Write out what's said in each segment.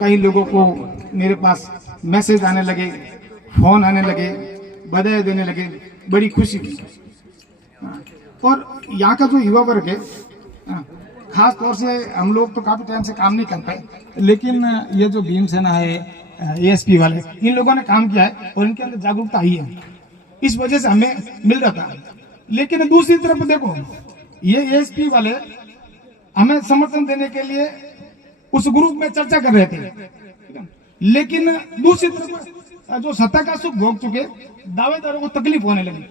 कई लोगों को मेरे पास मैसेज आने लगे, फोन आने लगे, बधाई देने लगे, बड़ी खुशी की। और यहाँ का जो युवा वर्ग है, खास तौर से हम लोग तो काफी टाइम से काम नहीं कर पाए, लेकिन ये जो भीमसेना है, एएसपी वाले, इन लोगों ने काम किया है और इनके अंदर जागरूकता आई है, इस वजह से हमें मिल रहा था। लेकिन दूसरी तरफ देखो, ये एएसपी वाले हमें समर्थन देने के लिए उस ग्रुप में चर्चा कर रहे थे, लेकिन दूसरी तरफ जो सत्ता का सुख भोग चुके दावेदारों को तकलीफ होने लगी।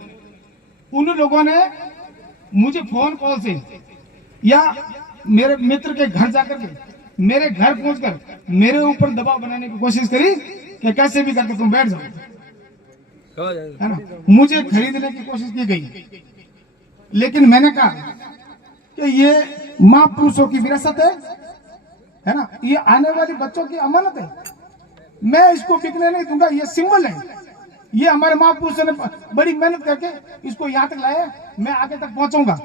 उन लोगों ने मुझे फोन कॉल से या मेरे मित्र के घर जाकर के, मेरे घर पहुंचकर मेरे ऊपर दबाव बनाने की कोशिश करी कि कैसे भी करके तुम बैठ जाओ, है ना। मुझे खरीदने की कोशिश की गई, लेकिन मैंने कहा कि ये महापुरुषों की विरासत है ना, ये आने वाले बच्चों की अमानत है, मैं इसको बिकने नहीं दूंगा। ये सिंबल है, ये हमारे महापुरुषों ने बड़ी मेहनत करके इसको यहाँ तक लाया, मैं आगे तक पहुंचाऊंगा।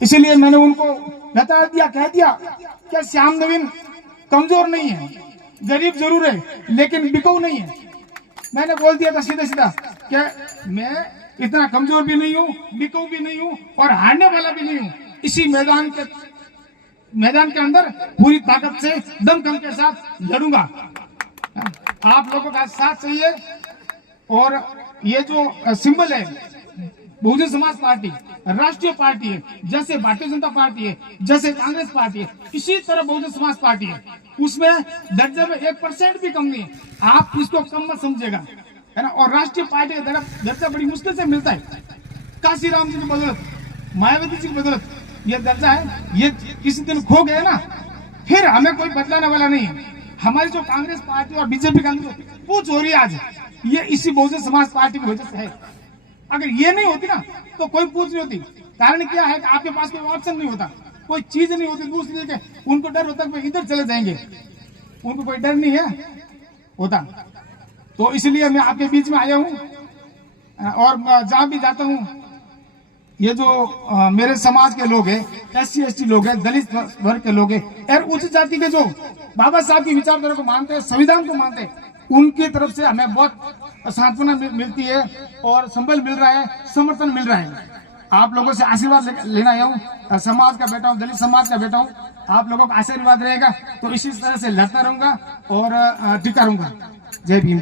इसीलिए मैंने उनको बता दिया, कह दिया कि श्याम नवीन कमजोर नहीं है, गरीब जरूर है, लेकिन बिकाऊ नहीं है। मैंने बोल दिया था सीधा सीधा कि मैं इतना कमजोर भी नहीं हूँ, बिकाऊ भी नहीं हूँ और हारने वाला भी नहीं हूँ। इसी मैदान के अंदर पूरी ताकत से दमखम के साथ लड़ूंगा। आप लोगों का साथ चाहिए। और ये जो सिंबल है, बहुजन समाज पार्टी राष्ट्रीय पार्टी है, जैसे भारतीय जनता पार्टी है, जैसे कांग्रेस पार्टी है, इसी तरह बहुजन समाज पार्टी है। उसमें दर्जे में 1% भी कम नहीं है, आप इसको कम मत समझिएगा, है ना। और राष्ट्रीय पार्टी का दर्जा बड़ी मुश्किल से मिलता है। काशीराम जी की बदौलत, मायावती जी की बदौलत ये दर्जा है, ये किसी दिन खो गए ना, फिर हमें कोई बदलाने वाला नहीं है। हमारी जो कांग्रेस पार्टी और बीजेपी का पूछ हो रही है आज, ये इसी बहुजन समाज पार्टी की वजह से है। अगर ये नहीं होती ना तो कोई पूछ नहीं होती। कारण क्या है कि आपके पास कोई ऑप्शन नहीं होता, कोई चीज नहीं होती दूसरी के, उनको डर होता कि इधर चले जाएंगे, उनको कोई डर नहीं है होता। तो इसलिए मैं आपके बीच में आया हूँ और जहां भी जाता हूँ, ये जो मेरे समाज के लोग हैं, SC ST लोग हैं, दलित वर्ग के लोग हैं और उच्च जाति के जो बाबा साहब की विचारधारा को मानते हैं, संविधान को मानते हैं, उनकी तरफ से हमें बहुत सांत्वना मिलती है और संबल मिल रहा है, समर्थन मिल रहा है। आप लोगों से आशीर्वाद लेना आया हूँ, समाज का बेटा हूँ, दलित समाज का बेटा हूँ। आप लोगों का आशीर्वाद रहेगा तो इसी तरह से लड़ता रहूंगा और टिका रहूंगा। जय भीम।